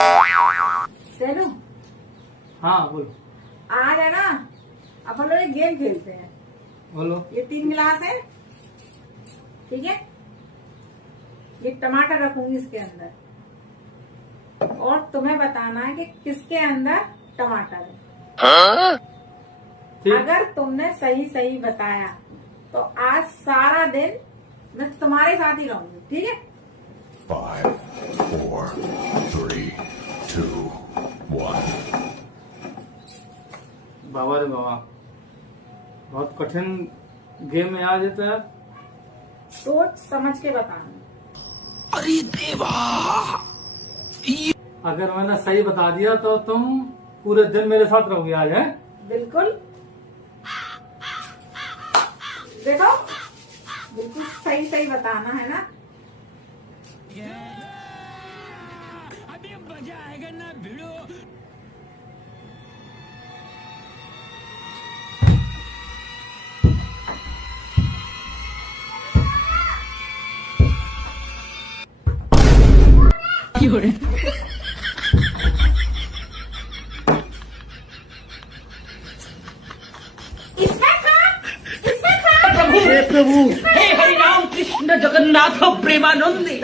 सेलू, हाँ बोलो। आज है ना अपन लोग एक गेम खेलते हैं। बोलो। ये 3 गिलास है, ठीक है। ये टमाटर रखूंगी इसके अंदर और तुम्हें बताना है कि किसके अंदर टमाटर है। अगर तुमने सही सही बताया तो आज सारा दिन मैं तुम्हारे साथ ही रहूंगी, ठीक है। 5, 4, 3, 2, 1। बाबा रे बाबा, बहुत कठिन गेम है आज ये तो यार। सोच समझ के बताना। अरे देवा, अगर मैंने सही बता दिया तो तुम पूरे दिन मेरे साथ रहोगे आज, है? बिल्कुल, देखो बिल्कुल सही सही बताना है ना। अभी मजा आएगा ना भिड़ो। हे प्रभु, हे हरि राम कृष्ण जगन्नाथ प्रेमानंदी।